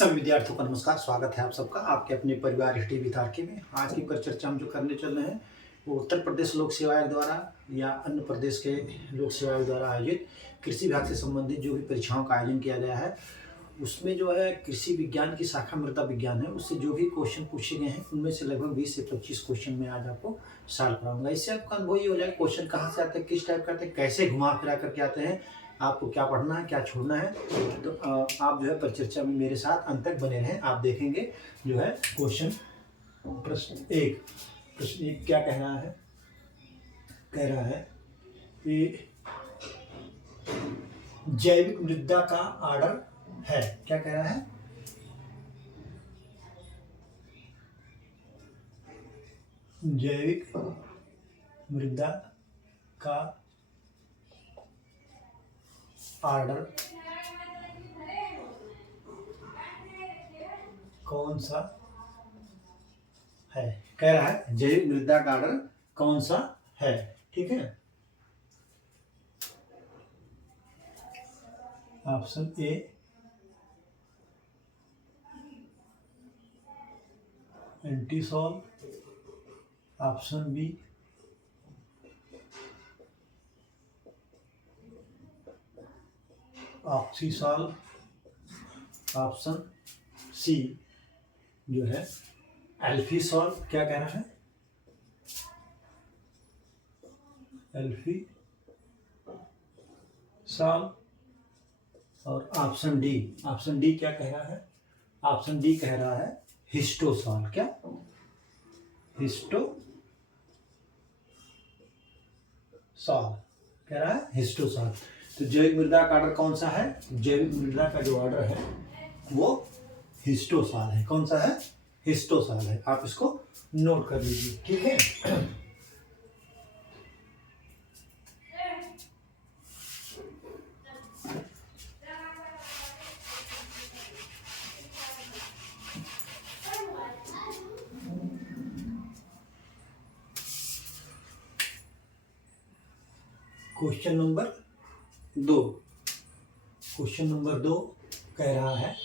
सभी विद्यार्थियों का नमस्कार। स्वागत है आप सबका आपके अपने परिवार हिस्ट्री विद्यार्थी में। आज की परिचर्चा हम जो करने चल रहे हैं वो उत्तर प्रदेश लोक सेवा आयोग द्वारा या अन्य प्रदेश के लोक सेवा आयोग द्वारा आयोजित कृषि विभाग से संबंधित जो भी परीक्षाओं का आयोजन किया गया है उसमें जो है कृषि विज्ञान की शाखा मृदा विज्ञान है, उससे जो भी क्वेश्चन पूछे गए हैं उनमें से लगभग 20 से 25 क्वेश्चन में आज आपको सॉल्व कराऊंगा। इससे आपका अनुभव ये हो जाएगा क्वेश्चन कहाँ से आते हैं, किस टाइप के आते हैं, कैसे घुमा फिरा करके आते हैं, आपको क्या पढ़ना है, क्या छोड़ना है। तो आप जो है परिचर्चा में मेरे साथ अंत तक बने रहें। आप देखेंगे जो है प्रश्न एक क्या कह रहा है, कह रहा है कि जैविक मृदा का ऑर्डर है। क्या कह रहा है? जैविक मृदा का ऑर्डर कौन सा है? कह रहा है जैविक मृदा का ऑर्डर कौन सा है। ठीक है, option A entisol, option B oxisol, option C जो है एल्फीसॉल। क्या कह रहा है? एल्फीसॉल। और ऑप्शन डी क्या कह रहा है? ऑप्शन डी कह रहा है हिस्टोसॉल। क्या? हिस्टोसॉल कह रहा है हिस्टोसॉल। तो जैविक मृदा का ऑर्डर कौन सा है? जैविक मृदा का जो ऑर्डर है वो हिस्टोसॉल है। कौन सा है? हिस्टोसॉल है। आप इसको नोट कर लीजिए। ठीक है, क्वेश्चन नंबर दो कह रहा है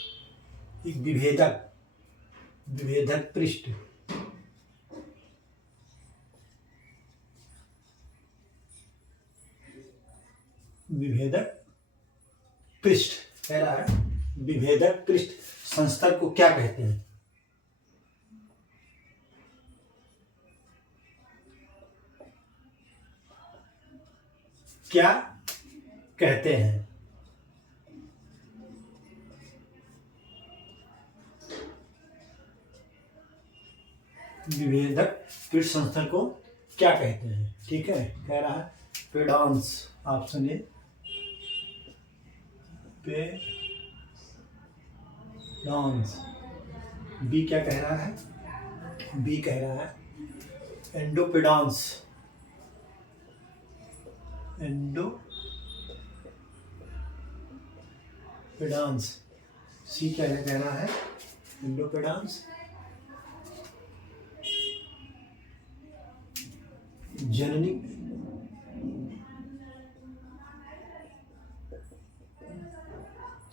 एक विभेदक पृष्ठ कह रहा है विभेदक पृष्ठ संस्तर को क्या कहते हैं? क्या कहते हैं? विभेदक पृष्ठ संस्तर को क्या कहते हैं? ठीक है, कह रहा है पेडॉन्स। Option A पेडॉन्स। बी क्या कह रहा है? बी कह रहा है एंडोपेडॉन्स। एंडोपेडॉन्स। सी क्या कह रहा है? एंडोपेडॉन्स। जननिक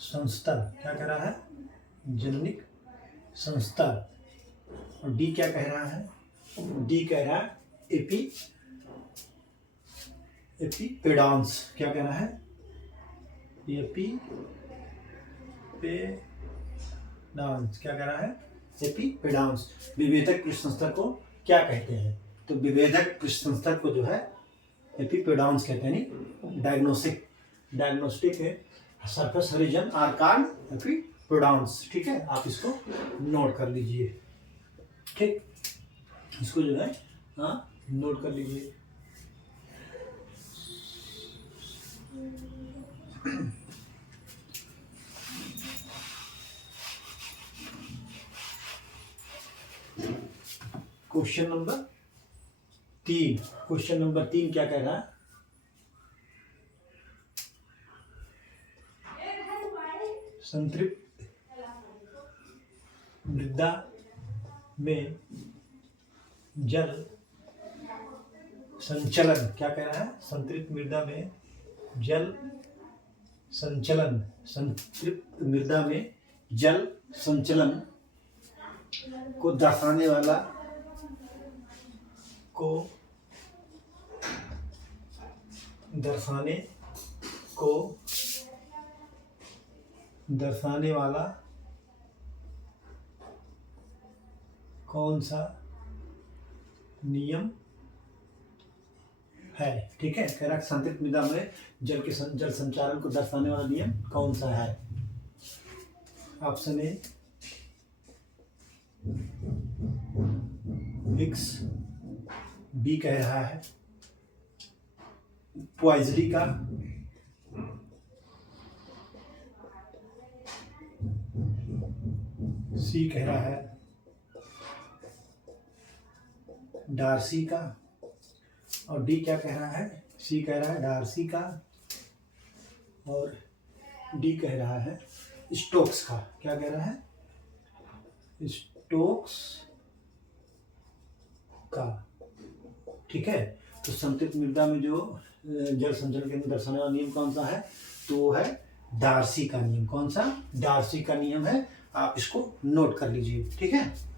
संस्था। क्या कह रहा है? जननिक संस्था। और डी क्या कह रहा है? डी कह रहा है एपीपेडॉन्स। क्या कह रहा है? एपीपेडॉन्स। क्या कह रहा है? एपीपेडॉन्स। विभेदक पृष्ठ संस्था को क्या कहते हैं? तो विभेदक पृष्ठ संस्था को जो है एपीपेडॉन्स कहते हैं। Diagnostic surface region are called epipedons. ठीक है, आप इसको नोट कर लीजिए। ठीक, इसको जो है नोट कर लीजिए। क्वेश्चन नंबर तीन क्या कह रहा है? संतृप्त मृदा में जल संचलन। क्या कह रहा है? संतृप्त मृदा में जल संचलन, संतृप्त मृदा में जल संचलन को दर्शाने वाला कौन सा नियम है। ठीक है, कह रहा संतृप्त मृदा में जल संचालन को दर्शाने वाला नियम कौन सा है। ऑप्शन ए हिग्स, बी कह रहा है पॉइजली का, सी कह रहा है डार्सी का, और डी क्या कह रहा है, सी कह रहा है डार्सी का, और डी कह रहा है स्टोक्स का। क्या कह रहा है, स्टोक्स का। ठीक है, तो संतृप्त मृदा में जो जल संचरण के दर्शाने वाला नियम कौन सा है, तो वो है डार्सी का नियम। कौन सा, डार्सी का नियम है, आप इसको नोट कर लीजिए। ठीक है,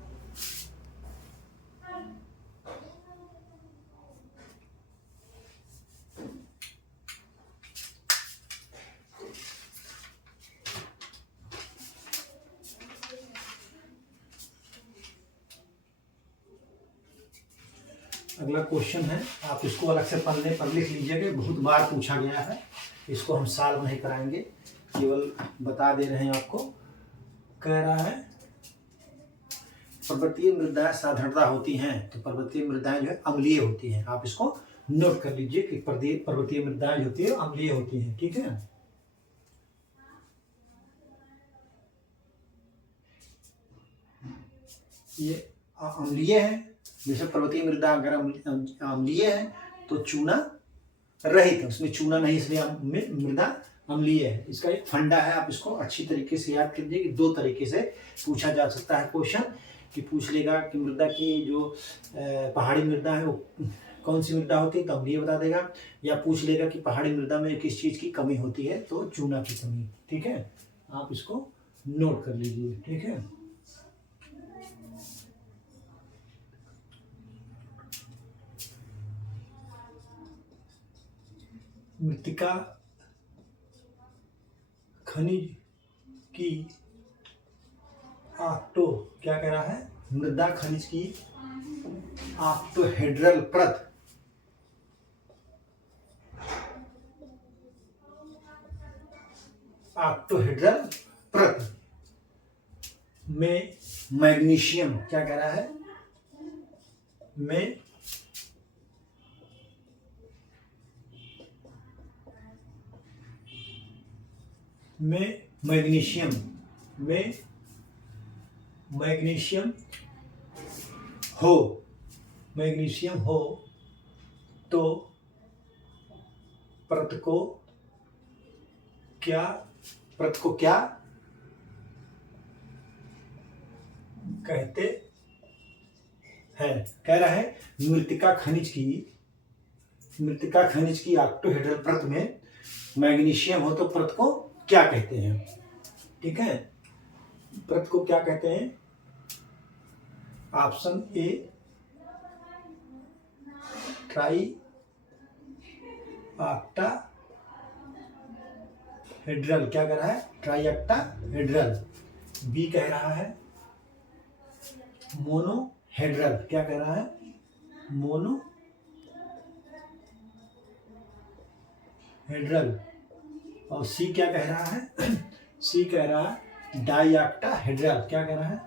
अगला क्वेश्चन है, आप इसको अलग से पढ़ने पर लिख लीजिएगा, बहुत बार पूछा गया है। इसको हम सॉल्व नहीं कराएंगे, केवल बता दे रहे हैं आपको। कह रहा है पर्वतीय मृदाएं साधारणतः होती हैं, तो पर्वतीय मृदाएं जो है अम्लीय होती हैं। आप इसको नोट कर लीजिए कि पर्वतीय मृदाएं जो होती है अम्लीय होती हैं। ठीक है, ये अम्लीय है। जैसे पर्वतीय मृदा अगर अम्लीय है तो चूना रहित है, उसमें चूना नहीं, इसलिए मृदा अम्लीय है। इसका एक फंडा है, आप इसको अच्छी तरीके से याद कीजिए कि दो तरीके से पूछा जा सकता है क्वेश्चन। कि पूछ लेगा कि मृदा की जो पहाड़ी मृदा है वो कौन सी मृदा होती है, तो अम्लीय बता देगा। या पूछ लेगा कि पहाड़ी मृदा में किस चीज़ की कमी होती है, तो चूना की कमी। ठीक है, आप इसको नोट कर लीजिए। ठीक है, मृत्तिका खनिज की ऑक्टो, क्या कह रहा है, मृदा खनिज की ऑक्टोहेड्रल परत में मैग्नीशियम, क्या कह रहा है, में मैग्नीशियम हो तो परत को क्या कहते हैं। कह रहा है मृत्तिका खनिज की ऑक्टोहेड्रल परत में मैग्नीशियम हो तो परत को क्या कहते हैं। ठीक है, परत को क्या कहते हैं। ऑप्शन ए ट्राई ऑक्टाहेड्रल, क्या कह रहा है, ट्राई ऑक्टाहेड्रल। बी कह रहा है मोनोहेड्रल, क्या कह रहा है, मोनोहेड्रल। और सी क्या कह रहा है, सी कह रहा है डाईऑक्टाहेड्रल, क्या कह रहा है,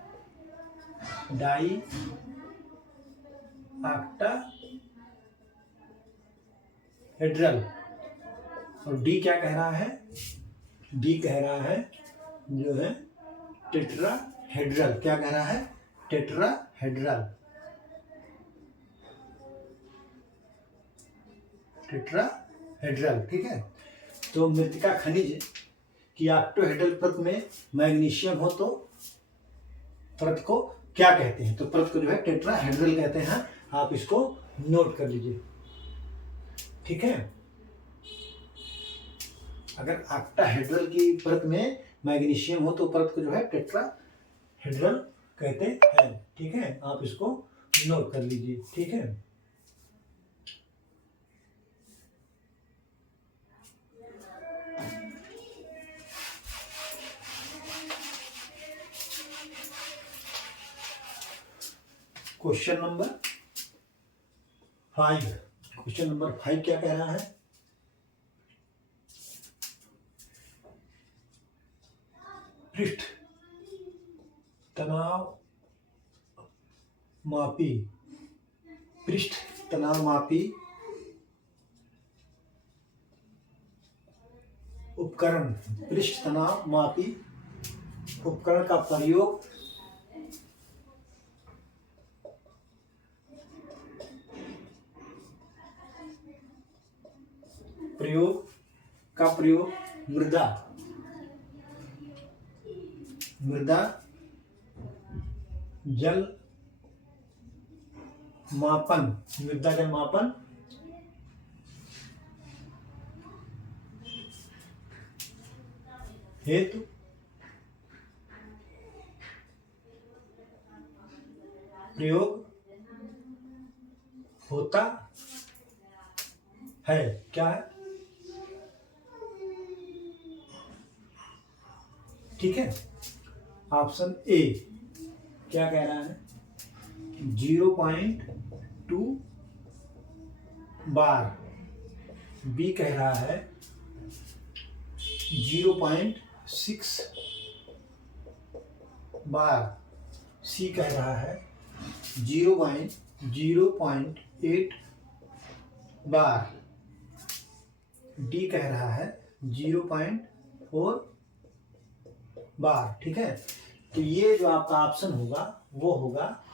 डाईऑक्टाहेड्रल। और डी क्या कह रहा है, डी कह रहा है जो है टेट्राहेड्रल, क्या कह रहा है, टेट्राहेड्रल। ठीक है, तो मृत्तिका खनिज की ऑक्टोहेड्रल परत में मैग्नीशियम हो तो परत को क्या कहते हैं, तो परत को जो है टेट्राहेड्रल कहते हैं। आप इसको नोट कर लीजिए। ठीक है, अगर ऑक्टाहेड्रल की परत में मैग्नीशियम हो तो परत को जो है टेट्राहेड्रल कहते हैं। ठीक है, आप इसको नोट कर लीजिए। ठीक है, क्वेश्चन नंबर 5। क्वेश्चन नंबर 5 क्या कह रहा है? पृष्ठ तनाव मापी, पृष्ठ तनाव मापी उपकरण, पृष्ठ तनाव मापी उपकरण का प्रयोग प्रयोग मृदा जल मापन हेतु प्रयोग होता है। क्या है? ठीक है, ऑप्शन ए क्या कह रहा है? 0.2 बार। बी कह रहा है 0.6 बार। सी कह रहा है 0.8 बार। डी कह रहा है 0.4 बार। ठीक है, तो ये जो आपका ऑप्शन होगा वो होगा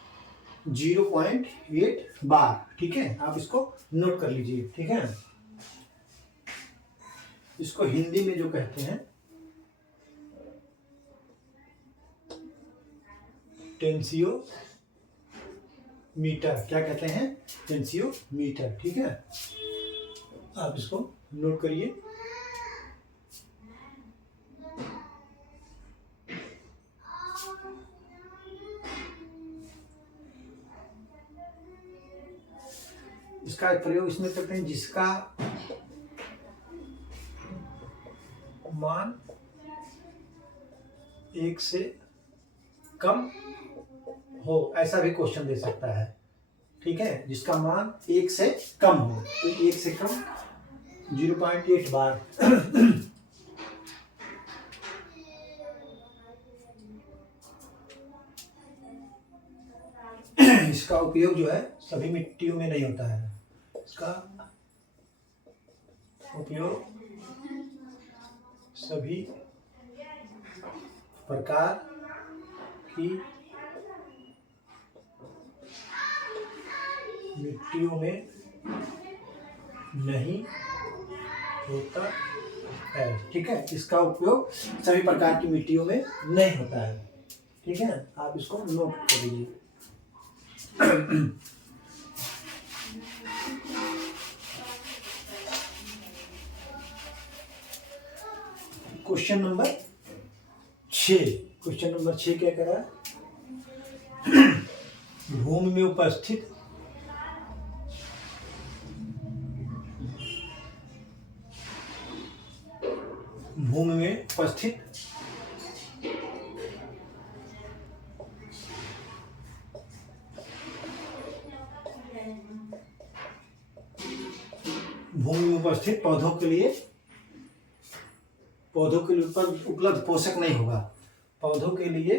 0.8 बार। ठीक है, आप इसको नोट कर लीजिए। ठीक है, इसको हिंदी में जो कहते हैं टेंसियोमीटर। क्या कहते हैं? टेंसियोमीटर। ठीक है, आप इसको नोट करिए। इसका प्रयोग इसमें करते हैं जिसका मान 1 से कम हो, ऐसा भी क्वेश्चन दे सकता है। ठीक है, जिसका मान 1 से कम हो, तो 1 से कम 0.8 बार। इसका उपयोग जो है सभी मिट्टियों में नहीं होता है। इसका उपयोग सभी प्रकार की मिट्टियों में नहीं होता है। ठीक है, इसका उपयोग सभी प्रकार की मिट्टियों में नहीं होता है। ठीक है, आप इसको नोट कर लीजिए। Question number 6। क्वेश्चन नंबर 6 क्या कह रहा है? भूमि में उपस्थित भूमि में उपस्थित पौधों के लिए उपलब्ध पोषक नहीं होगा। पौधों के लिए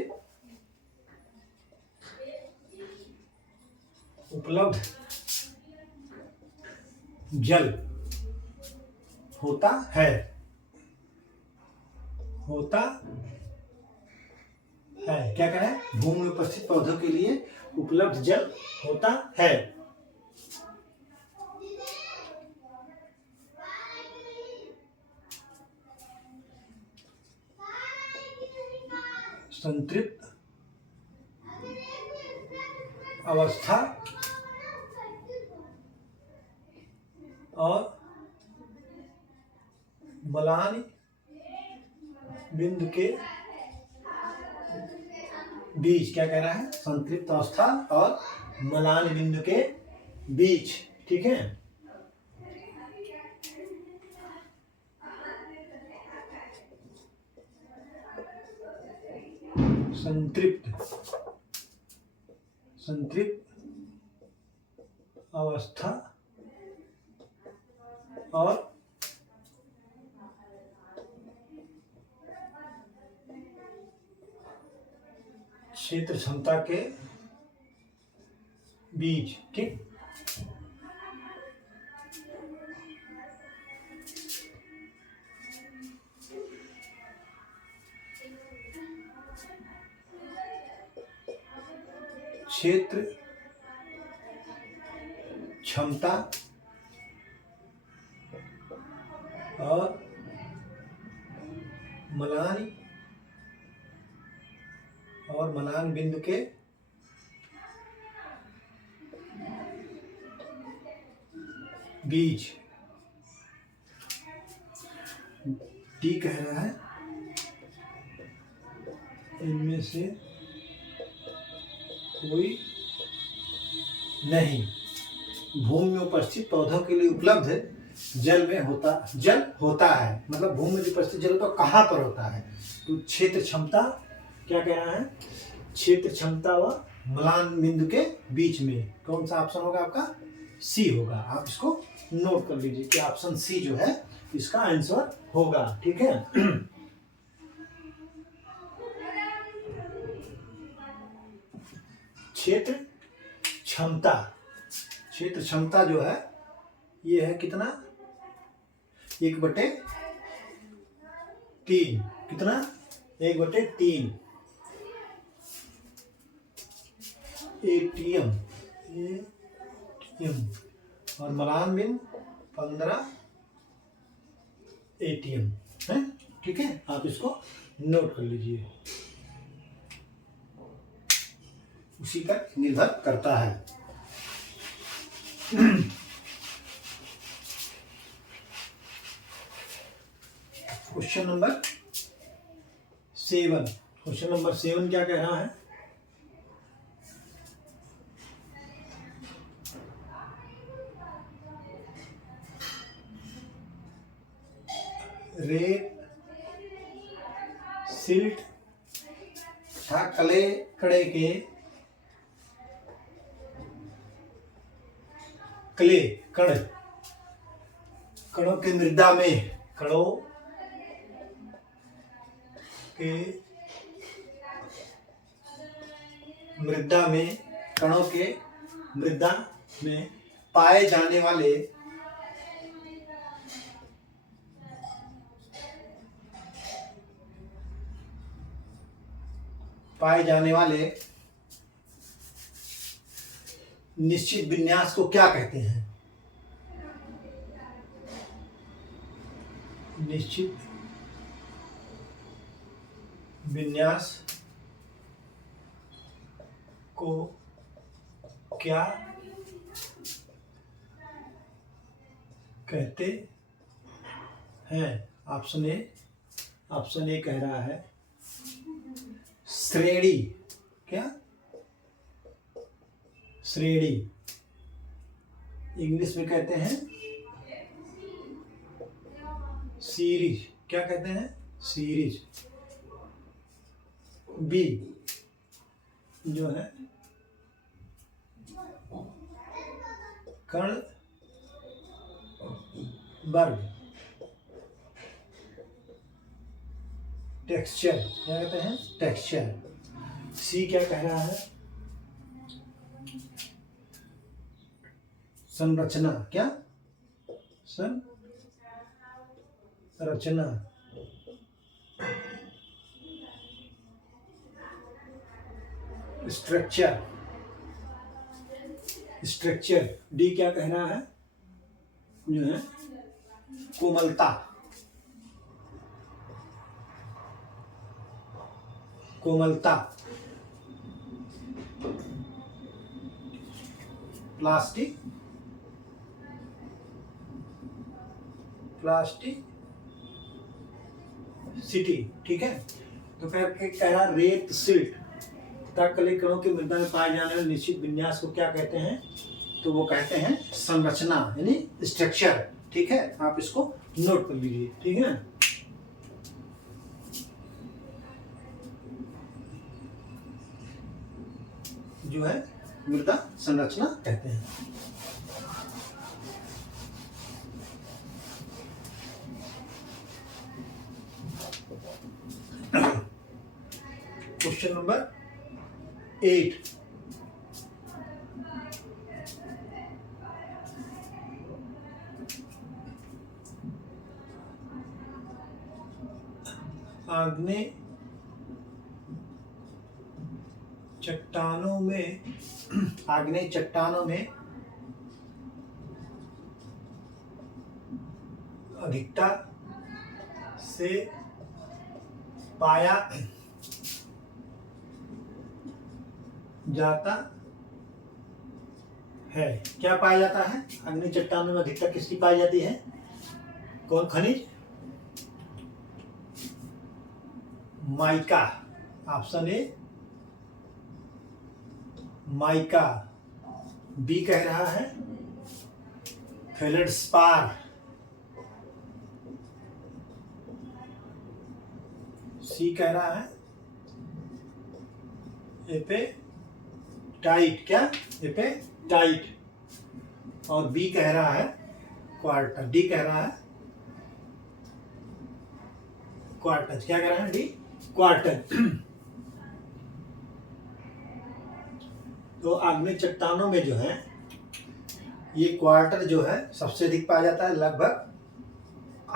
उपलब्ध जल होता है। क्या कह रहा है? भूमि में उपस्थित पौधों के लिए उपलब्ध जल होता है। संतृप्त अवस्था और बिंदु के बीच, क्या कह रहा है, संतृप्त अवस्था और मलान बिंदु के बीच, ठीक है। संतृप्त अवस्था और क्षेत्र क्षमता के बीच, ठीक। क्षेत्र क्षमता और मलान बिंदु के बीच। डी कह रहा है इनमें से कोई नहीं भूमि में उपस्थित पौधों के लिए उपलब्ध जल होता है, मतलब भूमि में उपस्थित जल तो कहाँ पर होता है, तो क्षेत्र क्षमता, क्या कह रहा है, क्षेत्र क्षमता व मलान बिंदु के बीच में। कौन सा ऑप्शन होगा आपका, सी होगा। आप इसको नोट कर लीजिए कि ऑप्शन सी जो है इसका आंसर होगा, ठीक है। क्षेत्र क्षमता जो है ये है कितना, 1/3, कितना, 1/3 एटीएम, और मलान बिन 15 एटीएम है, ठीक है। आप इसको नोट कर लीजिए, उसी पर निर्भर करता है। क्वेश्चन नंबर 7 क्या कह रहा है, रेत, सिल्ट तथा कड़े के कणों के मृदा में पाए जाने वाले निश्चित विन्यास को क्या कहते हैं, निश्चित विन्यास को क्या कहते हैं। ऑप्शन ए कह रहा है श्रेणी, क्या, श्रेणी, इंग्लिश में कहते हैं सीरीज, क्या कहते हैं, सीरीज। बी जो है कण वर्ग, टेक्सचर, क्या कहते हैं, टेक्सचर। सी क्या कह रहा है, संरचना, क्या, संरचना। स्ट्रक्चर। डी क्या कह रहा है, जो है कोमलता, प्लास्टिक सिटी, ठीक है। तो कह रहा रेत सिल्ट तर्कले कणों के मृदा में पाए जाने वाले निश्चित विन्यास को क्या कहते हैं? तो वो कहते हैं संरचना, यानी स्ट्रक्चर, ठीक है। आप इसको नोट कर लीजिए, ठीक है। जो है मृदा संरचना कहते हैं। क्वेश्चन नंबर 8, आग्नेय चट्टानों में अधिकता से पाया जाता है। क्या पाया जाता है? आग्नेय चट्टानों में अधिकता किसकी पाई जाती है? कौन खनिज? Mica. Option A mica. B कह रहा है फेल्डस्पार। सी कह रहा है एपेटाइट। क्या? एपेटाइट। और बी कह रहा है क्वार्टर। डी कह रहा है क्वार्टर। क्या कह रहा है? D quarter. तो आग्नेय चट्टानों में जो है ये क्वार्टर जो है सबसे अधिक पाया जाता है, लगभग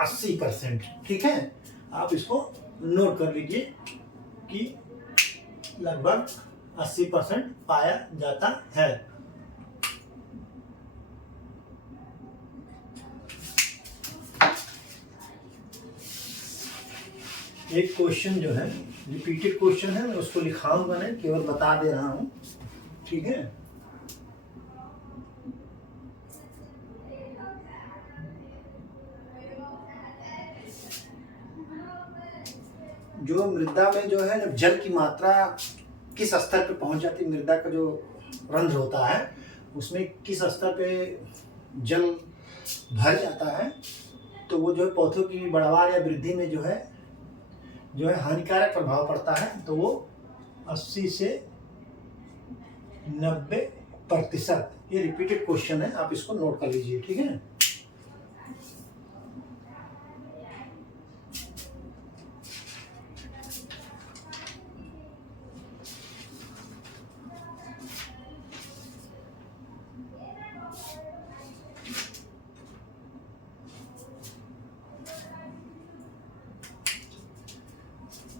80%, ठीक है। आप इसको नोट कर लीजिए कि लगभग 80% पाया जाता है। एक क्वेश्चन जो है रिपीटेड क्वेश्चन है, मैं उसको लिखाऊंगा नहीं, केवल बता दे रहा हूं, ठीक है। जो मृदा में जो है जब जल की मात्रा किस स्तर पे पहुंच जाती है, मृदा का जो रंध्र होता है उसमें किस स्तर पे जल भर जाता है, तो वो जो है पौधों की बढ़वार या वृद्धि में जो है हानिकारक प्रभाव पड़ता है। तो वो 80 से 90%। ये रिपीटेड क्वेश्चन है, आप इसको नोट कर लीजिए, ठीक है।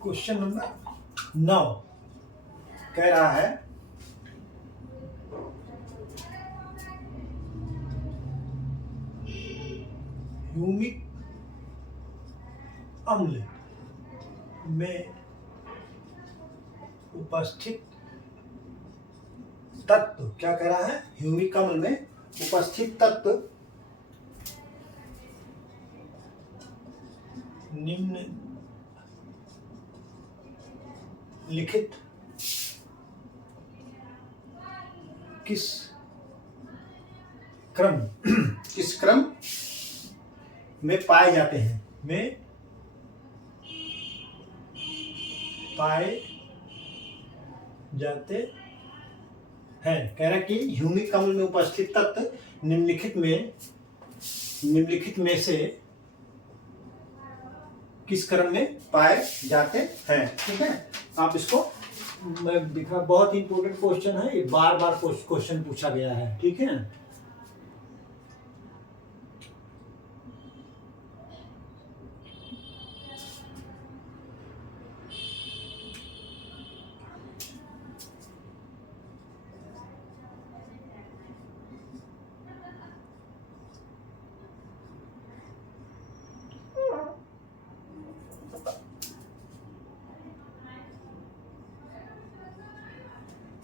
क्वेश्चन नंबर 9 कह रहा है ह्यूमिक अम्ल में उपस्थित तत्व। क्या कह रहा है? ह्यूमिक अम्ल में उपस्थित तत्व निम्न लिखित किस क्रम में पाए जाते हैं? कह रहा है कि ह्यूमिक अम्ल में उपस्थित तत्व निम्नलिखित में से किस क्रम में पाए जाते हैं, ठीक है। आप इसको मैं दिखा, बहुत इंपॉर्टेंट क्वेश्चन है ये, बार बार क्वेश्चन पूछा गया है, ठीक है।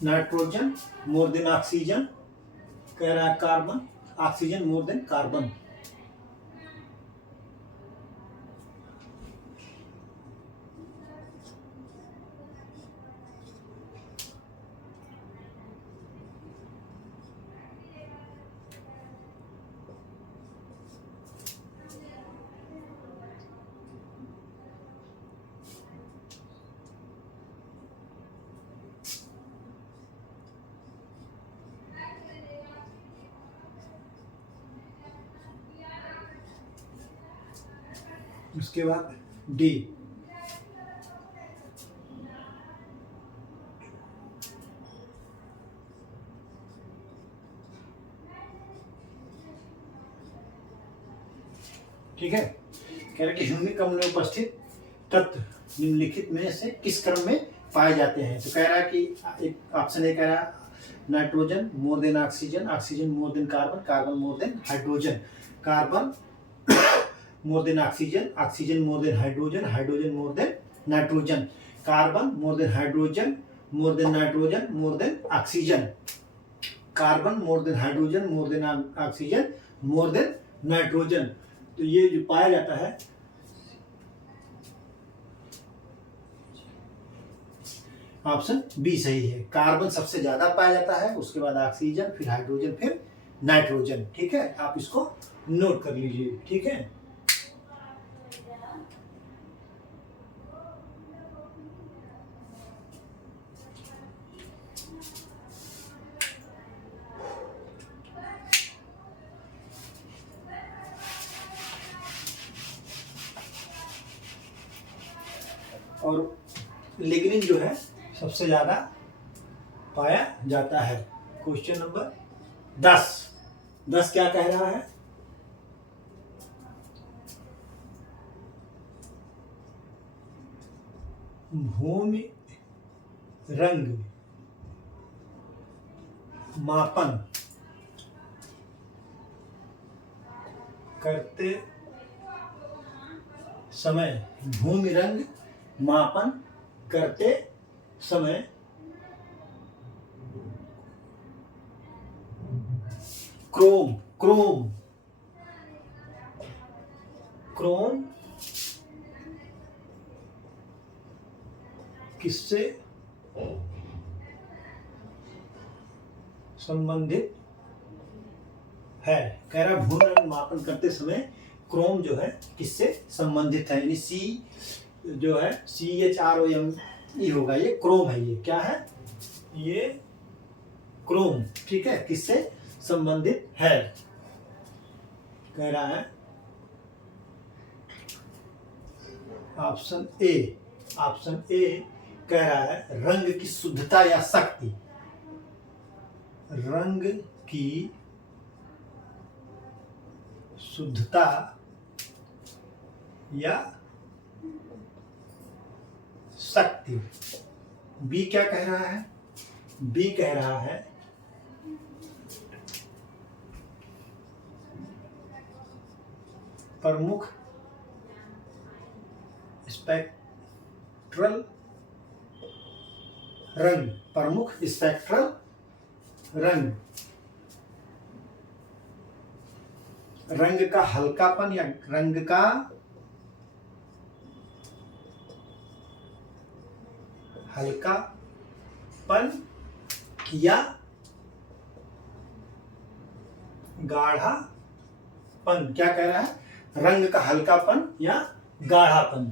Nitrogen more than oxygen. कह रहा है carbon, oxygen more than carbon. उसके बाद डी, ठीक है। कह रहे कि ह्यूमिक अम्ल में उपस्थित तत्व निम्नलिखित में से किस क्रम में पाए जाते हैं। तो कह रहा है कि एक ऑप्शन ए कह रहा है nitrogen more than oxygen, oxygen more than carbon, carbon more than hydrogen, carbon more than oxygen, oxygen more than hydrogen, hydrogen more than nitrogen, carbon more than hydrogen, more than nitrogen, more than oxygen, carbon more than hydrogen, more than oxygen, more than nitrogen. तो ये जो पाया जाता है option B सही है। Carbon सबसे ज्यादा पाया जाता है, उसके बाद ऑक्सीजन, फिर हाइड्रोजन, फिर नाइट्रोजन। ठीक है, आप इसको नोट कर लीजिए। ठीक है, और लिग्निन जो है सबसे ज्यादा पाया जाता है। क्वेश्चन नंबर 10 क्या कह रहा है? भूमि रंग मापन करते समय, भूमि रंग मापन करते समय क्रोम क्रोम क्रोम किससे संबंधित है? कह रहा भूमि रंग मापन करते समय क्रोम जो है किससे संबंधित है, यानी सी जो है CHROME होगा, ये क्रोम है। ये क्या है? ये क्रोम। ठीक है, किससे संबंधित है? कह रहा है ऑप्शन ए, ऑप्शन ए कह रहा है रंग की शुद्धता या शक्ति, रंग की शुद्धता या शक्ति। बी क्या कह रहा है? बी कह रहा है प्रमुख स्पेक्ट्रल रंग, प्रमुख स्पेक्ट्रल रंग, रंग का हल्कापन या रंग का हल्कापन या गाढ़ापन। क्या कह रहा है? रंग का हल्कापन या गाढ़ापन।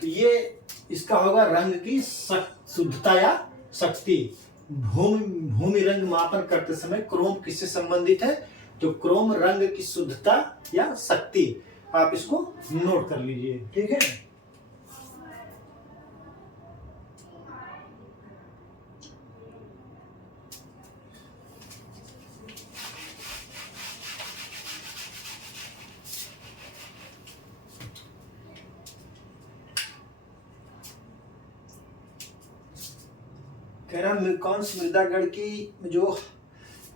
तो ये इसका होगा रंग की शुद्धता या शक्ति। भूमि रंग मापन करते समय क्रोम किससे संबंधित है? तो क्रोम रंग की शुद्धता या शक्ति। आप इसको नोट कर लीजिए। ठीक है, कह रहा कौन सी मृदा गण की जो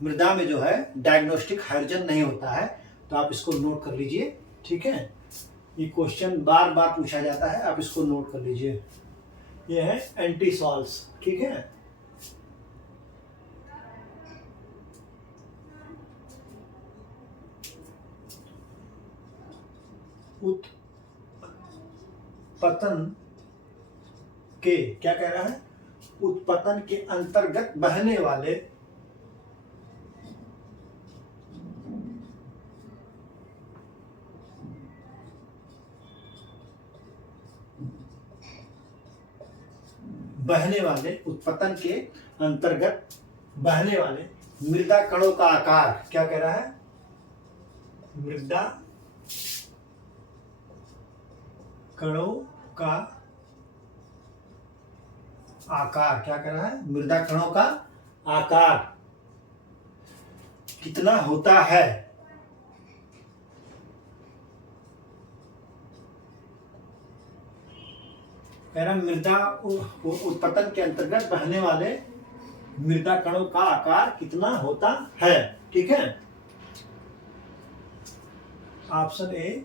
मृदा में जो है डायग्नोस्टिक हाइड्रोजन नहीं होता है। तो आप इसको नोट कर लीजिए। ठीक है, ये क्वेश्चन बार बार पूछा जाता है, आप इसको नोट कर लीजिए। ये है एंटीसॉल्स। ठीक है, उत्पतन के, क्या कह रहा है? उत्पतन के अंतर्गत बहने वाले उत्पतन के अंतर्गत बहने वाले मृदा कणों का आकार। क्या कह रहा है? मृदा कणों का आकार, क्या कह रहा है, मृदा कणों का आकार कितना होता है। कह रहा मृदा उत्पतन के अंतर्गत बहने वाले मृदा कणों का आकार कितना होता है। ठीक है, ऑप्शन ए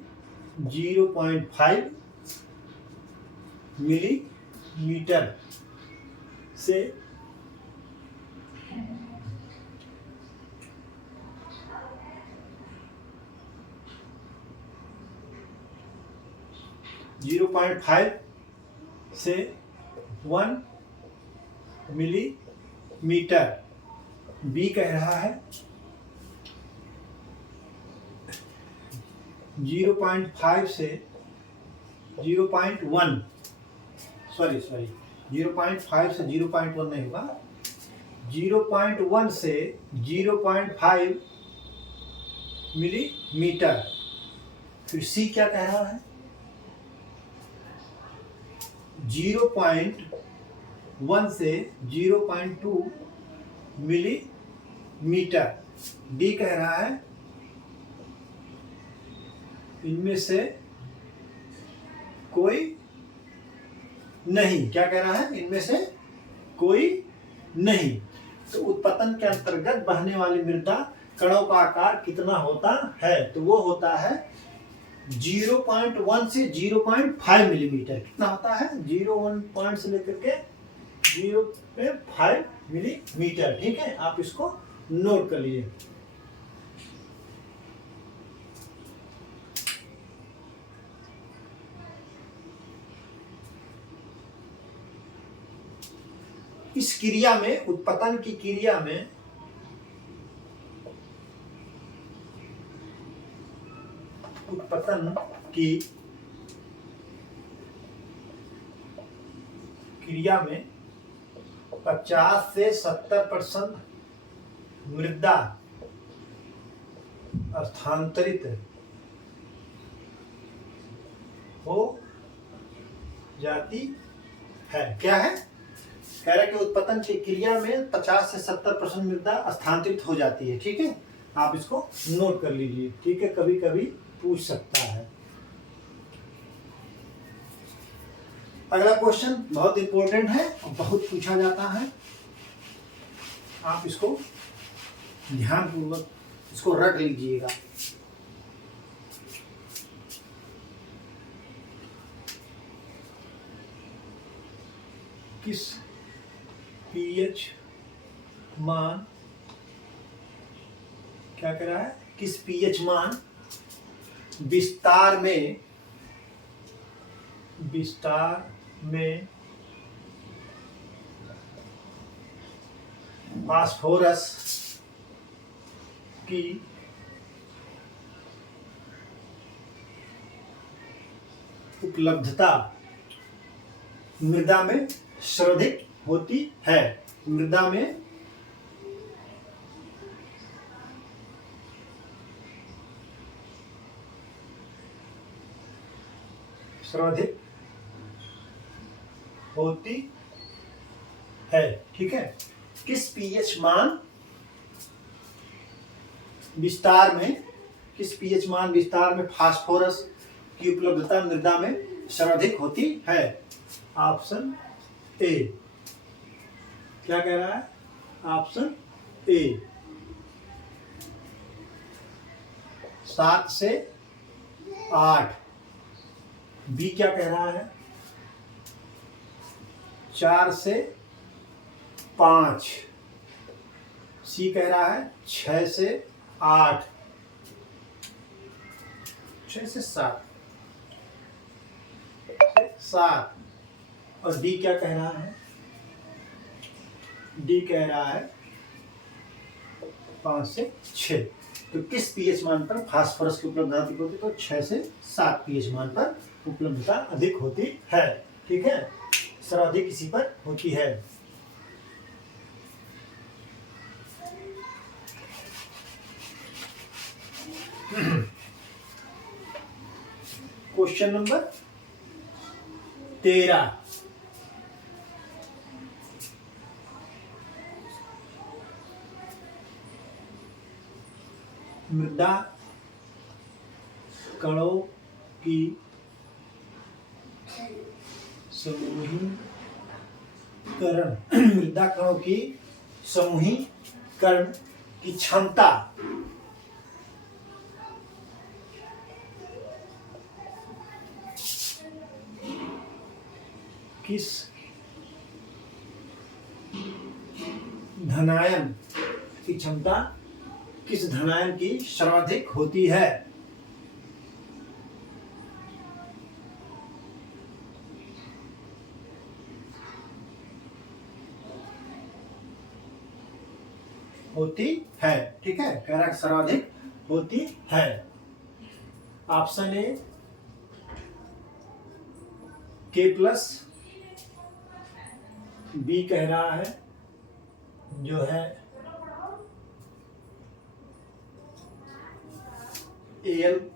0.5 मिलीमीटर से 0.5 से 1 मिलीमीटर। बी कह रहा है 0.5 से 0.1, सॉरी 0.5 से 0.1 नहीं होगा, 0.1 से 0.5 मिलीमीटर। फिर सी क्या कह रहा है, 0.1 से 0.2 मिलीमीटर। डी कह रहा है इनमें से कोई नहीं। क्या कह रहा है, इनमें से कोई नहीं। तो उत्पतन के अंतर्गत बहने वाली मृदा कणों का आकार कितना होता है, तो वो होता है 0.1 से 0.5 मिलीमीटर। कितना होता है, 0.1 पॉइंट से लेकर के 0.5 मिलीमीटर। ठीक है, आप इसको नोट कर लीजिए। इस क्रिया में, उत्पतन की क्रिया में उत्पतन की क्रिया में 50 से 70% मृदा स्थानांतरित हो जाती है। क्या है, कह रहा है कि उत्पतन की क्रिया में 50 से 70% मृदा स्थानांतरित हो जाती है। ठीक है, आप इसको नोट कर लीजिए। ठीक है, कभी कभी पूछ सकता है। अगला क्वेश्चन बहुत इंपॉर्टेंट है और बहुत पूछा जाता है। आप इसको ध्यानपूर्वक इसको रट लीजिएगा। किस पीएच मान, क्या कह रहा है, किस पीएच मान विस्तार में फास्फोरस की उपलब्धता मृदा में सर्वाधिक होती है। मृदा में सर्वाधिक होती है। ठीक है, किस पीएच मान विस्तार में, किस पीएच मान विस्तार में फास्फोरस की उपलब्धता मृदा में सर्वाधिक होती है। ऑप्शन ए, क्या कह रहा है, ऑप्शन ए 7 से 8। बी क्या कह रहा है, 4 से 5। सी कह रहा है 6 से 8, 6 से 7। और डी क्या कह रहा है, डी कह रहा है 5 से 6। तो किस पीएच मान पर फास्फोरस की उपलब्धता अधिक होती है, तो 6 से 7 पीएच मान पर उपलब्धता अधिक होती है। ठीक है, सर्वाधिक इसी पर होती है। Question number 13। मृदा कणों की समूहीकरण मृदा कणों की समूहीकरण की क्षमता किस धनायन की क्षमता किस धनायन की सर्वाधिक होती है? होती है, ठीक है, कह रहा सर्वाधिक होती है। ऑप्शन ए K+, बी कह रहा है जो है Al3+,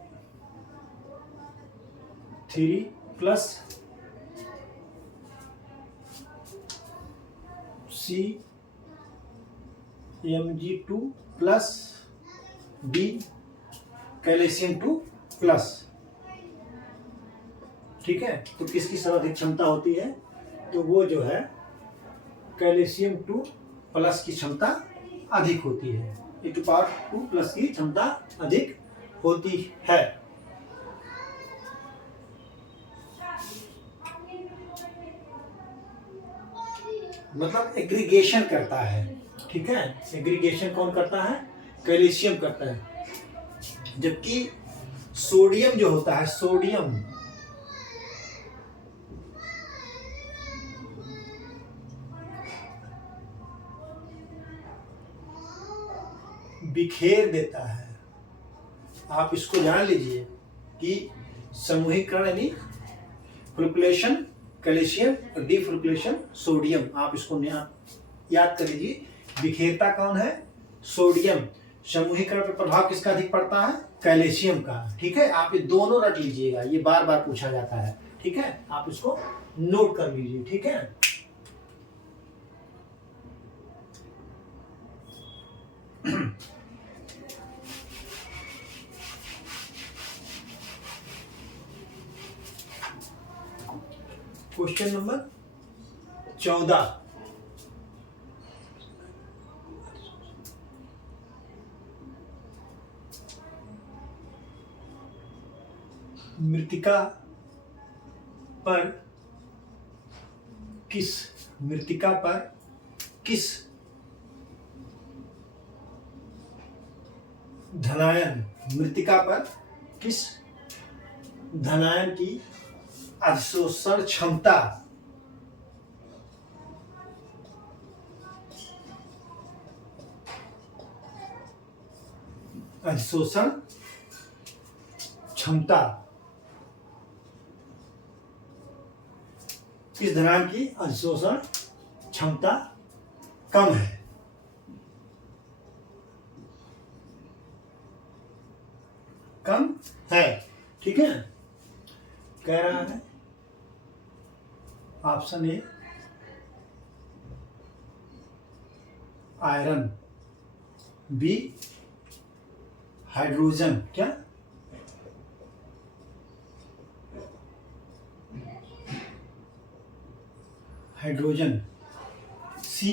सी Mg2+, डी कैल्शियम 2+। ठीक है, तो किसकी सर्वाधिक क्षमता होती है? तो वो जो है कैल्शियम 2+ की क्षमता अधिक होती है। E⁴ की क्षमता अधिक होती है। मतलब एग्रीगेशन करता है, ठीक है, एग्रीगेशन कौन करता है? कैल्शियम करता है। जबकि सोडियम जो होता है, सोडियम बिखेर देता है। आप इसको जान लीजिए कि समूहीकरण यानी फ्लोकुलेशन कैल्शियम और डिफ्लोकुलेशन सोडियम, आप इसको याद कर लीजिए। बिखेरता कौन है? सोडियम। समूहीकरण पर प्रभाव किसका अधिक पड़ता है? कैल्शियम का। ठीक है, आप ये दोनों रट लीजिएगा, ये बार बार पूछा जाता है। ठीक है, आप इसको नोट कर लीजिए। ठीक है, क्वेश्चन नंबर 14। मृत्तिका पर किस धनायन की अधिशोषण क्षमता किस धनायन की अधिशोषण क्षमता कम है? कम है, ठीक है, कह रहा है option A iron, B hydrogen, क्या हाइड्रोजन, सी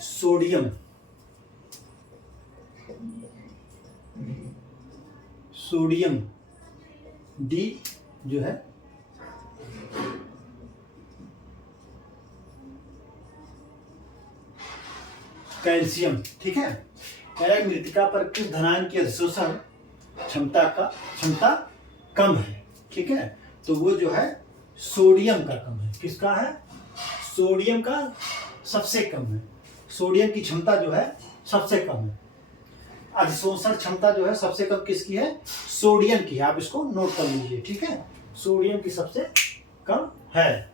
सोडियम, डी जो है कैल्शियम। ठीक है, मृत्तिका पर किस धनायन की अधिशोषण क्षमता कम है? ठीक है, तो वो जो है सोडियम का कम है। किसका है? सोडियम का सबसे कम है। सोडियम की क्षमता जो है सबसे कम है। अधिशोषण क्षमता जो है सबसे कम किसकी है? सोडियम की। आप इसको नोट कर लीजिए। ठीक है, सोडियम की सबसे कम है।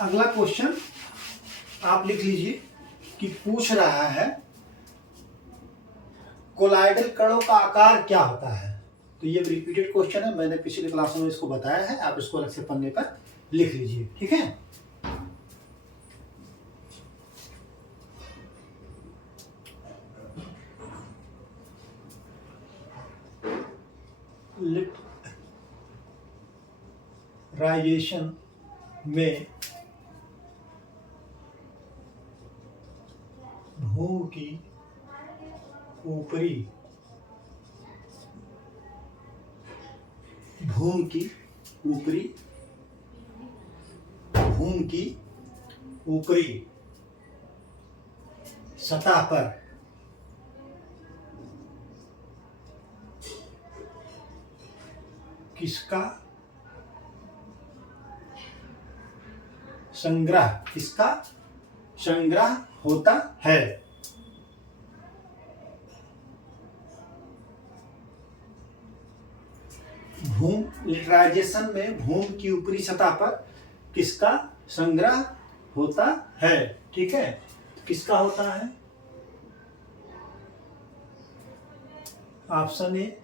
अगला क्वेश्चन आप लिख लीजिए कि पूछ रहा है कोलाइडल कणों का आकार क्या होता है? तो ये रिपीटेड क्वेश्चन है, मैंने पिछले क्लास में इसको बताया है, आप इसको अलग से पन्ने पर लिख लीजिए, ठीक है। लिटराइजेशन में भूमि की ऊपरी सतह पर किसका संग्रह होता है? लिटराइजेशन में भूमि की ऊपरी सतह पर किसका संग्रह होता है, ठीक है। किसका होता है? ऑप्शन ए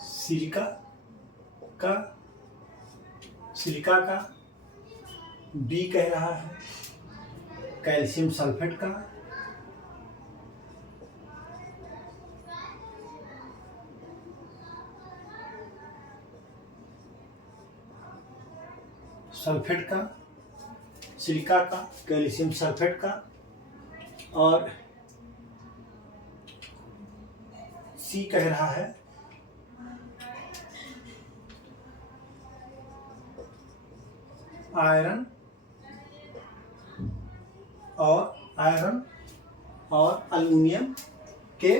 सिलिका का, बी कह रहा है कैल्शियम सल्फेट का, सिलिका का, कैल्शियम सल्फेट का, और सी कह रहा है आयरन और एल्युमिनियम के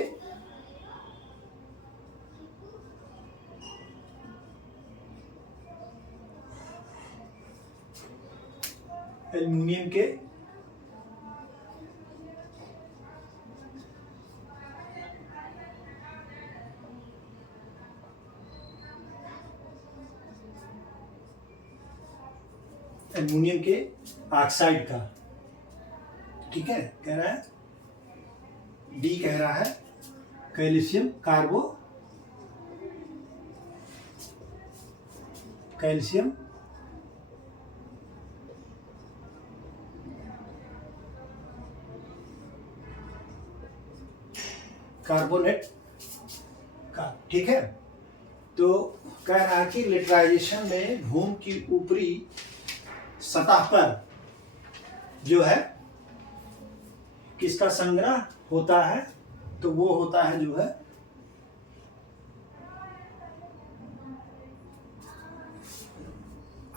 ऑक्साइड का, ठीक है। कह रहा है डी कह रहा है कैल्शियम कार्बोनेट का, ठीक है। तो कह रहा है कि लिटराइजेशन में भूमि की ऊपरी सतह पर जो है किसका संग्रह होता है? तो वो होता है जो है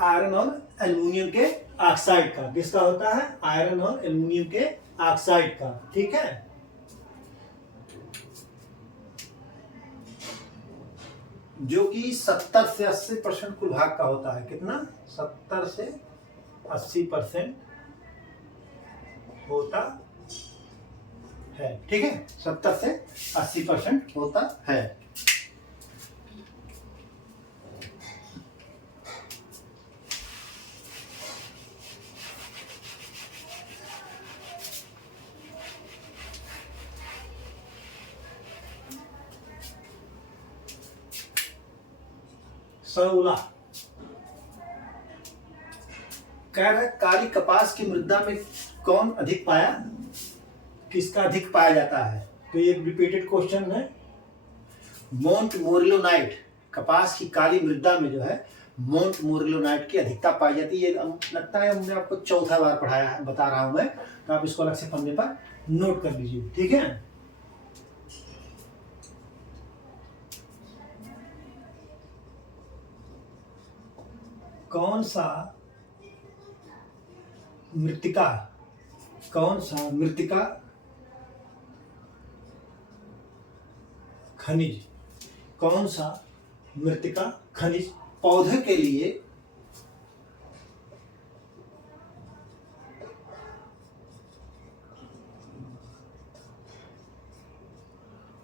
आयरन और एल्युमिनियम के ऑक्साइड का। किसका होता है? आयरन और एल्युमिनियम के ऑक्साइड का, ठीक है। जो कि 70 से 80% कुल भाग का होता है। कितना? 70 से 80% होता है, ठीक है। 70 से 80% होता है।16 कह रहा है काली कपास की मृदा में कौन अधिक किसका अधिक पाया जाता है? तो ये रिपीटेड क्वेश्चन है। मोंट मोरिलोनाइट, कपास की काली मृदा में जो है मोंट मोरिलोनाइट की अधिकता पाई जाती है। ये लगता है हमने आपको चौथा बार पढ़ाया है, बता रहा हूं मैं, तो आप इसको अलग से पन्ने पर नोट कर लीजिए, ठीक है। कौन सा मृत्तिका खनिज पौधे के लिए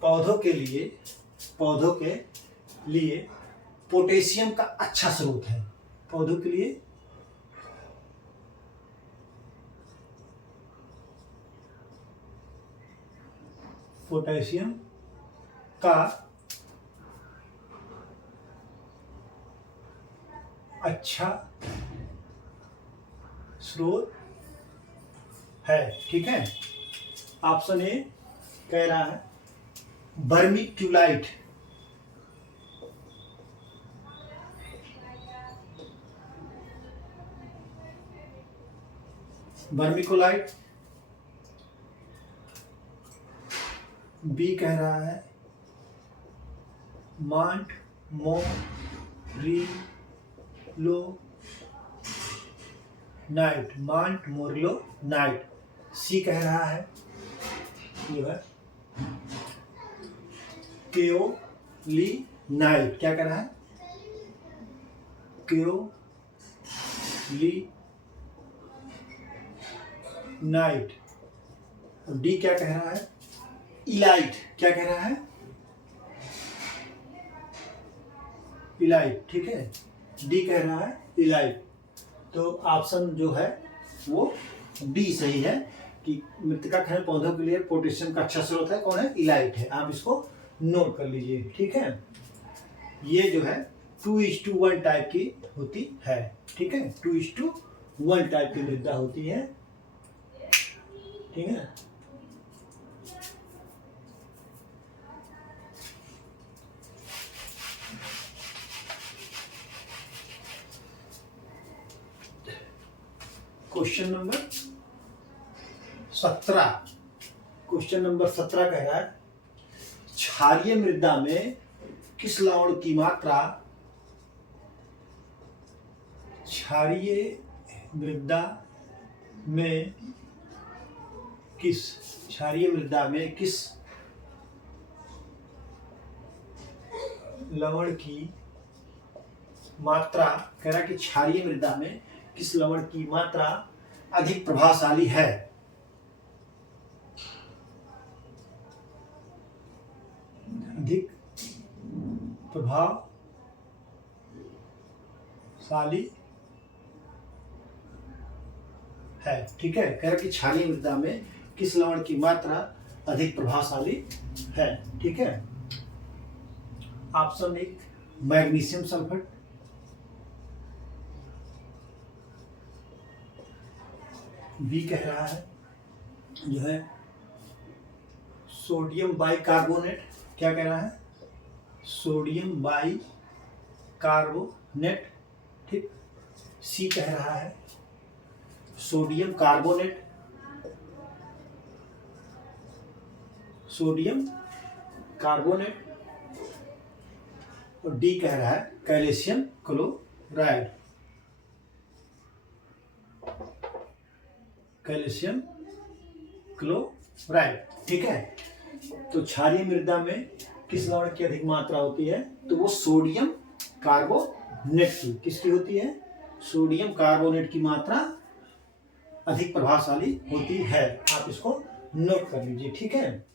पौधों के लिए पोटेशियम का अच्छा स्रोत है। पौधों के लिए पोटेशियम का अच्छा स्रोत है। ठीक है, ऑप्शन ए कह रहा है वर्मिक्यूलाइट। वर्मिकुलाइट। बी कह रहा है Mant Morillo night. Mant Morillo night. सी कह रहा है जो है केओलिनाइट। क्या कह रहा है? केओलिनाइट। और डी क्या कह रहा है? इलाइट। क्या कह रहा है? इलाइट। ठीक है, डी कह रहा है इलाइट। तो ऑप्शन जो है वो डी सही है कि मृतिका खनिज पौधों के लिए पोटेशियम का अच्छा स्रोत है। कौन है? इलाइट है। आप इसको नोट कर लीजिए। ठीक है, ये जो है 2:1 टाइप की होती है। ठीक है, 2:1 टाइप की मृदा होती है। ठीक है, क्वेश्चन नंबर 17। क्वेश्चन नंबर 17 कह रहा है क्षारीय मृदा में किस लवण की मात्रा क्षारीय मृदा में किस लवण की मात्रा, कह रहा कि क्षारीय मृदा में किस लवण की मात्रा अधिक प्रभावशाली है। अधिक प्रभावशाली है। ठीक है, कह रहा कि क्षारीय मृदा में किस लवण की मात्रा अधिक प्रभावशाली है। ठीक है, ऑप्शन एक मैग्नीशियम सल्फेट। बी कह रहा है जो है सोडियम बाइकार्बोनेट। क्या कह रहा है? Sodium bicarbonate. ठीक, सी कह रहा है सोडियम कार्बोनेट। Sodium carbonate. और डी कह रहा है कैल्शियम क्लोराइड। Calcium chloride. ठीक है, तो क्षारीय मृदा में किस लवण की अधिक मात्रा होती है? तो वो सोडियम कार्बोनेट की। किसकी होती है? सोडियम कार्बोनेट की मात्रा अधिक प्रभावशाली होती है। आप इसको नोट कर लीजिए। ठीक है,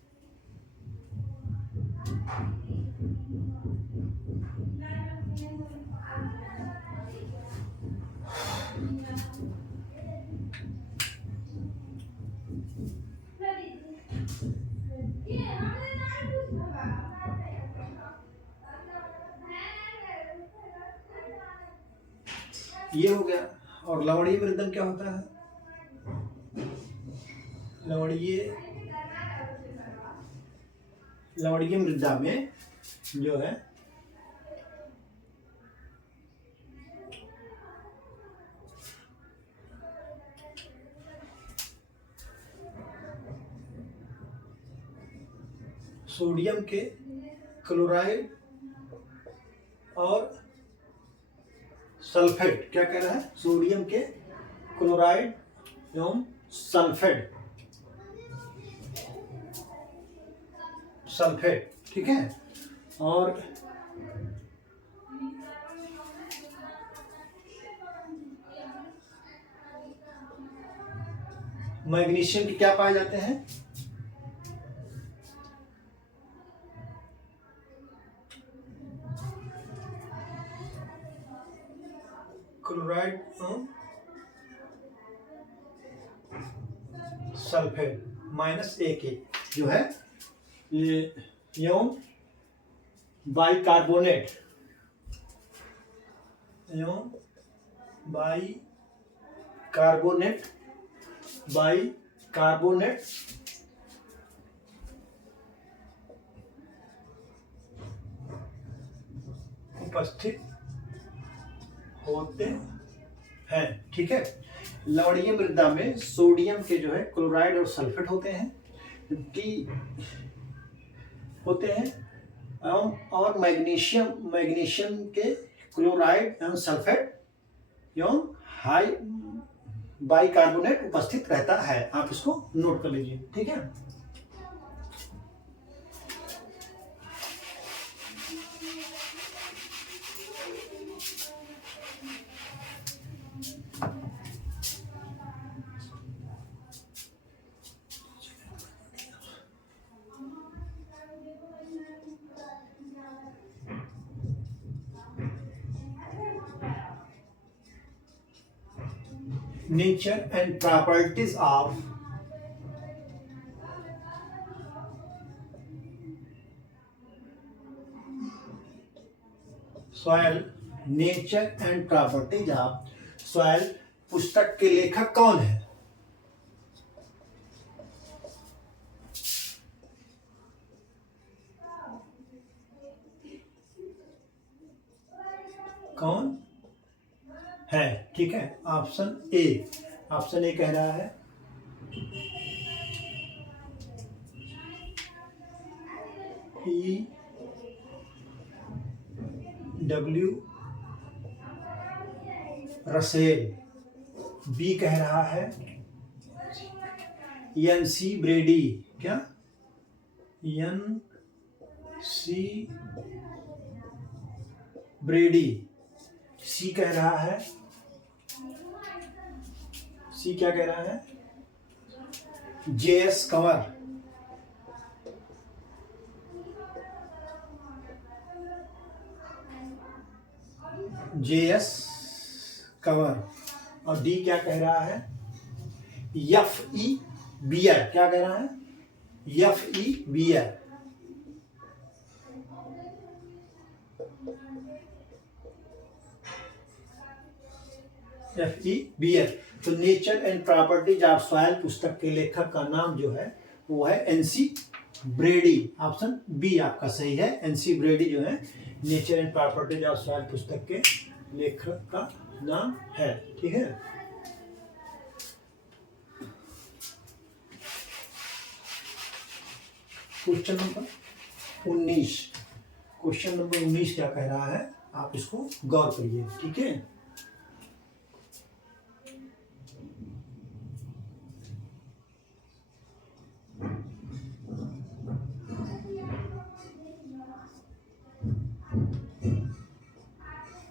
ये हो गया। और लवणीय मृदम क्या होता है? लवणीय मृदा में जो है सोडियम के क्लोराइड और सल्फेट। क्या कह रहा है? सोडियम के क्लोराइड एवं सल्फेट। ठीक है, और मैग्नीशियम के क्या पाए जाते हैं? क्लोराइड और सल्फेट -1 जो है ये यौन बाइकार्बोनेट, यौन बाइकार्बोनेट, बाइकार्बोनेट उपस्थित होते हैं। ठीक है। लवणीय मृदा में सोडियम के जो है क्लोराइड और सल्फेट होते हैं और मैग्नीशियम के क्लोराइड एवं सल्फेट एवं हाई बाइकार्बोनेट उपस्थित रहता है। आप इसको नोट कर लीजिए। ठीक है। Nature and properties of soil, nature and properties of soil पुस्तक के लेखक कौन है? कौन है? ठीक है। ऑप्शन ए कह रहा है E.W. रसेल। बी कह रहा है N.C. ब्रेडी। क्या? N.C. ब्रेडी। सी कह रहा है, सी क्या कह रहा है? J.S. कंवर। J.S. कंवर। और डी क्या कह रहा है? F.E. बियर। क्या कह रहा है? F.E. बियर। F.E. बियर। तो nature and properties of soil पुस्तक के लेखक का नाम जो है वो है N.C. ब्रेडी। ऑप्शन बी आपका सही है। N.C. ब्रेडी जो है nature and properties of soil पुस्तक के लेखक का नाम है। ठीक है। Question number 19। क्वेश्चन नंबर 19 क्या कह रहा है? आप इसको गौर करिए। ठीक है।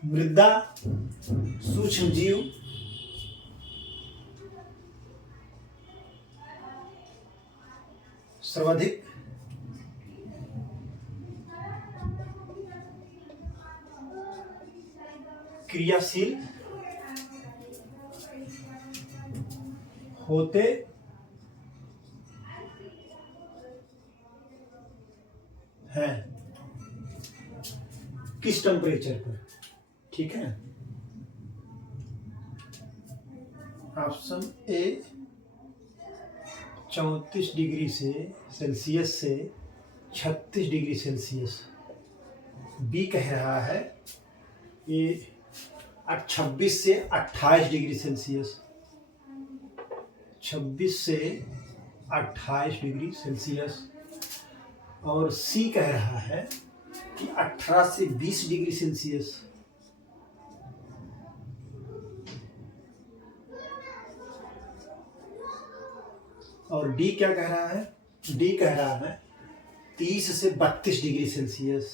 मृदा सूक्ष्म जीव सर्वाधिक क्रियाशील होते हैं किस टेम्परेचर पर? ठीक है। ऑप्शन ए 34 डिग्री से सेल्सियस से 36 डिग्री सेल्सियस। बी कह रहा है ये 26 से 28 डिग्री सेल्सियस। 26 से 28 डिग्री सेल्सियस। और सी कह रहा है कि 18 से 20 डिग्री सेल्सियस। और डी क्या कह रहा है? डी कह रहा है 30 से 32 डिग्री सेल्सियस।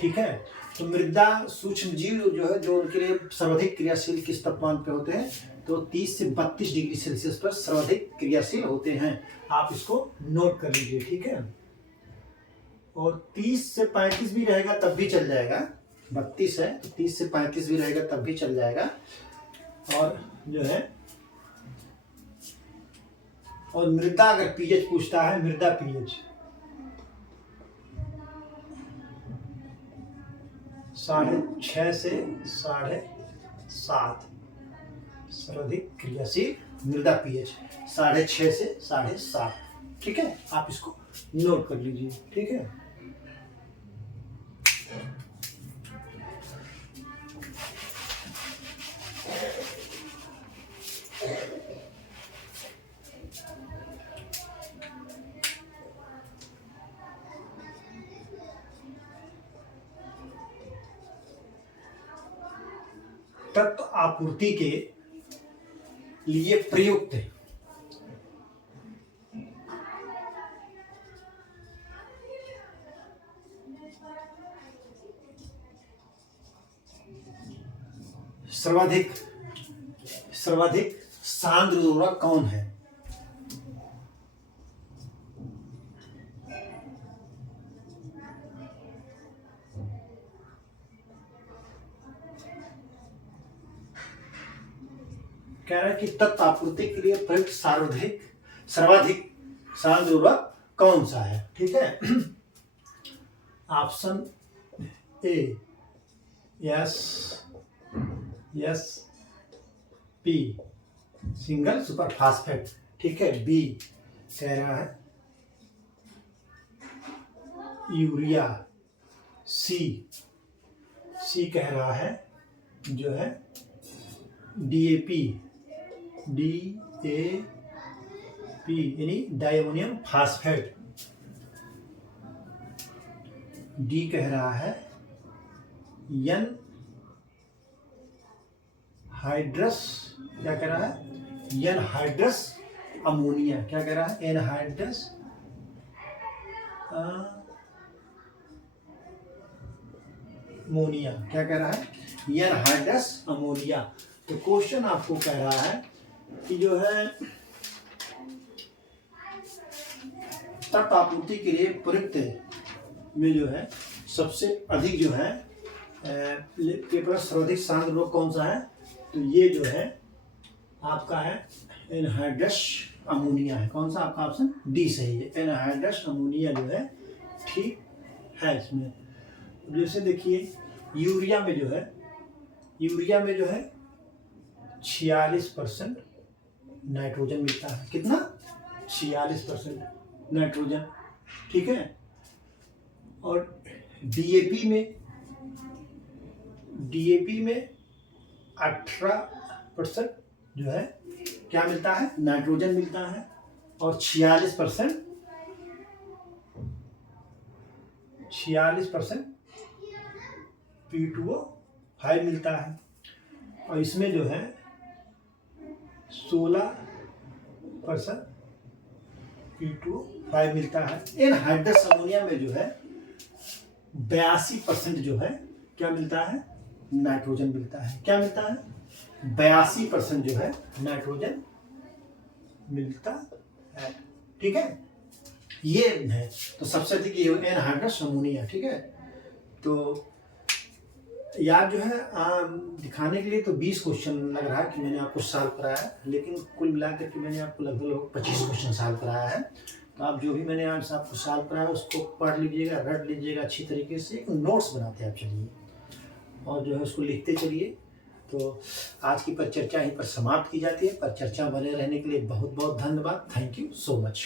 ठीक है। तो मृदा सूक्ष्म जीव जो है जो उनके लिए सर्वाधिक क्रियाशील किस तापमान पे होते हैं? तो 30 से 32 डिग्री सेल्सियस पर सर्वाधिक क्रियाशील होते हैं। आप इसको नोट कर लीजिए। ठीक है। और 30 से 35 भी रहेगा तब भी चल जाएगा। 32 है तो 30 से 35 भी रहेगा तब भी चल जाएगा। और जो है और मृदा अगर पीएच पूछता है, मृदा पीएच 6.5 से 7.5, सर्वाधिक क्रियाशील मृदा पीएच 6.5 से 7.5। ठीक है, आप इसको नोट कर लीजिए। ठीक है, तत्व आपूर्ति के लिए प्रयुक्त सर्वाधिक सांद्र उर्वरक कौन है? कह रहा है कि तत्व आपूर्ति के लिए प्रयुक्त सर्वाधिक सांद्र उर्वरक कौन सा है? ठीक है, option A S P single super phosphate. ठीक है, बी कह रहा है यूरिया, सी कह रहा है जो है डीएपी यानी डायमोनियम फास्फेट। डी कह रहा है एन हाइड्रस, क्या कह रहा है एन हाइड्रस अमोनिया। क्या कह रहा है? Anhydrous ammonia. क्या कह रहा है? Anhydrous ammonia. तो क्वेश्चन आपको कह रहा है कि जो है तत्व आपूर्ति के लिए प्रयुक्त में जो है सबसे अधिक जो है पेपर सर्वाधिक सांद्र उर्वरक कौन सा है? तो ये जो है आपका है एनहाइड्रस अमोनिया है। कौन सा? आपका ऑप्शन डी सही है, एनहाइड्रस अमोनिया जो है ठीक है इसमें। जैसे देखिए यूरिया में जो है 46% नाइट्रोजन मिलता है। कितना? 46% नाइट्रोजन। ठीक है, और डीएपी में 18% जो है क्या मिलता है? नाइट्रोजन मिलता है, और 46% P2O5 मिलता है, और इसमें जो है 16% P2O5 मिलता है। एनहाइड्रस अमोनिया में जो है 82% जो है क्या मिलता है? नाइट्रोजन मिलता है। क्या मिलता है? 82% जो है नाइट्रोजन मिलता है। ठीक है, ये है। तो सबसे अधिक ये एनहाइड्रस अमोनिया। ठीक है, तो यार जो है दिखाने के लिए तो 20 क्वेश्चन लग रहा है कि मैंने आपको सॉल्व कराया है, लेकिन कुल मिलाकर के मैंने आपको लगभग 25 क्वेश्चन सॉल्व कराया है। तो आप जो भी मैंने आज आपको सॉल्व कराया उसको पढ़ लीजिएगा, रट लीजिएगा अच्छी तरीके से। एक नोट्स बनाते आप चलिए, और जो है उसको लिखते चलिए। तो आज की परिचर्चा यहीं पर समाप्त की जाती है। परिचर्चा बने रहने के लिए बहुत बहुत धन्यवाद। Thank you so much.